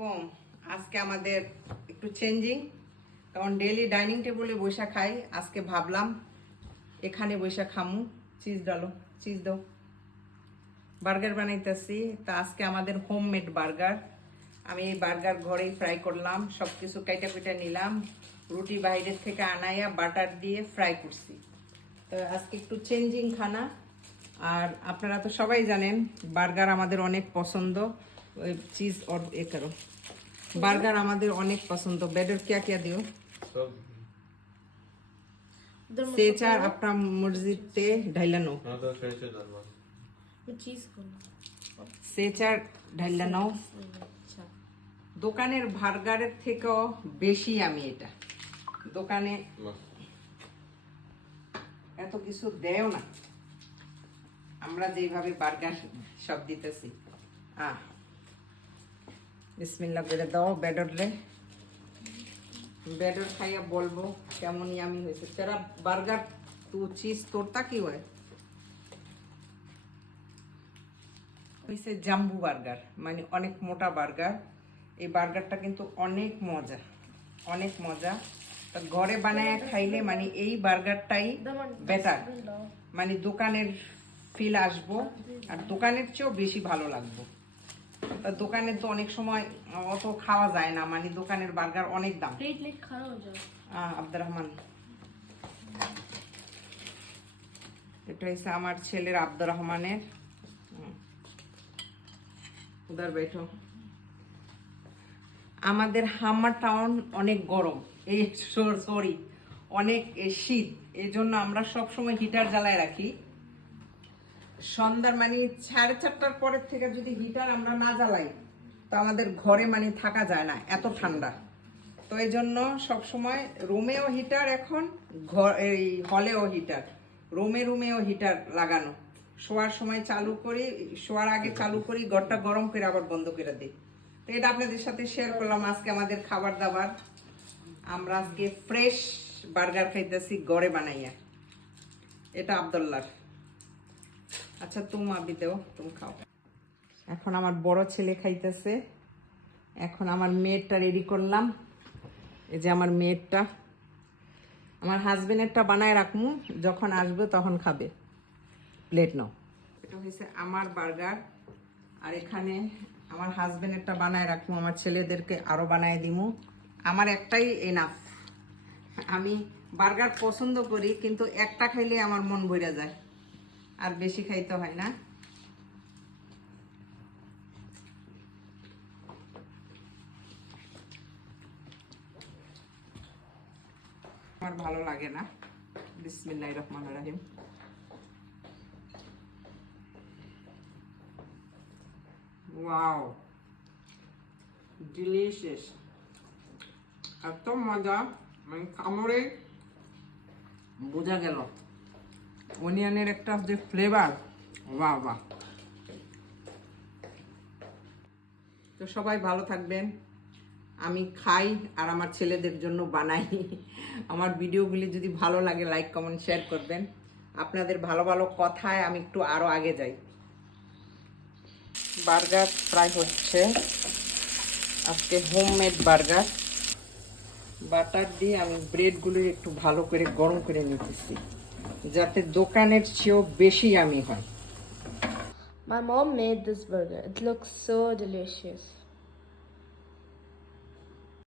আলাইকুম। আজকে আমাদের একটু চেঞ্জিং, কারণ ডেইলি ডাইনিং টেবিলে বসে খাই। আজকে ভাবলাম এখানে বসে খামু। চিজ ডালো, চিজ দাও। বার্গার বানাইতেছি। তা আজকে আমাদের হোমমেড বার্গার। আমি এই বার্গার ঘরেই ফ্রাই করলাম, সব কিছু কাইটা কুইটা নিলাম, রুটি বাইরের থেকে আনাইয়া বাটার দিয়ে ফ্রাই করছি। তো আজকে একটু চেঞ্জিং খানা। আর আপনারা তো সবাই জানেন বার্গার আমাদের অনেক পছন্দ। ওই চিজ और ये करो, বার্গার আমাদের অনেক পছন্দ। বেডর क्या क्या दियो से चार अपना मस्जिद ते ढाइलानो से चार ढाइलानो। দোকানের বার্গারের থেকেও বেশি আমি এটা দোকানে এত কিছু দেও না, আমরা যেভাবে বার্গার সব দিতেছি। বিসমিল্লাহ করে দাও বেডরে। বেডর খাইয়া বলবো কেমনই আমি হয়েছে। তেরা বার্গার তু চিজ তোরতা কি হয় হয়েছে জাম্বু বার্গার, মানে অনেক মোটা বার্গার। এই বার্গারটা কিন্তু অনেক মজা, অনেক মজা। তা ঘরে বানায় খাইলে মানে এই বার্গারটাই বেটার, মানে দোকানের ফিল আসবো আর দোকানের চেয়েও বেশি ভালো লাগবে। দোকানে তো অনেক সময় অত খাওয়া যায় না, মানে দোকানের বার্গার অনেক দাম। আব্দুর রহমান, এটা হচ্ছে আমার ছেলের আব্দুর রহমানের। উদার বেঠো। আমাদের হামার টাউন অনেক গরম, এই সরি অনেক শীত, এই জন্য আমরা সবসময় হিটার জ্বালায় রাখি। সন্ধ্যার মানে 4:30টার পরের থেকে যদি হিটার আমরা না জ্বালাই তো আমাদের ঘরে মানে থাকা যায় না, এত ঠান্ডা। তো এই জন্য সবসময় রুমেও হিটার, এখন এই হলেও হিটার, রুমেও হিটার লাগানো। শোয়ার সময় চালু করি, শোয়ার আগে চালু করি, ঘরটা গরম করে আবার বন্ধ করে দিই। তো এটা আপনাদের সাথে শেয়ার করলাম আজকে আমাদের খাবার দাবার। আমরা আজকে ফ্রেশ বার্গার খাইতেছি ঘরে বানাইয়া। এটা আব্দুল্লাহর। আচ্ছা তুমি আবি দেও, তুমি খাও। এখন আমার বড় ছেলে খাইতেছে। এখন আমার মেয়েরটা রেডি করলাম। এই যে আমার মেয়েরটা, আমার হাজবেন্ডেরটা বানায় রাখমু, যখন আসবে তখন খাবে। প্লেট নাও। এটা হয়েছে আমার বার্গার, আর এখানে আমার হাজবেন্ডেরটা বানায় রাখমু, আমার ছেলেদেরকে আরো বানায় দিমু। আমার একটাই এনাফ। আমি বার্গার পছন্দ করি, কিন্তু একটা খাইলে আমার মন ভরে যায়, আর বেশি খাইতে হয় না। আমার ভালো লাগে না। বিসমিল্লাহির রহমানির রহিম। ওয়াও, ডিলিশিয়াস, এত মজা, মানে কামড়ে বোঝা গেল অনিয়নের একটা যে ফ্লেভার। বাহ বাহ। তো সবাই ভালো থাকবেন। আমি খাই আর আমার ছেলেদের জন্য বানাই। আমার ভিডিওগুলি যদি ভালো লাগে লাইক কমেন্ট শেয়ার করবেন। আপনাদের ভালো ভালো কথায় আমি একটু আরো আগে যাই। বার্গার ফ্রাই হচ্ছে, আজকে হোমমেড বার্গার। বাটার দিয়ে আমি ব্রেডগুলি একটু ভালো করে গরম করে নিতেছি, যাতে দোকানের চেয়েও বেশি আমি হয়। My mom made this burger. It looks so delicious.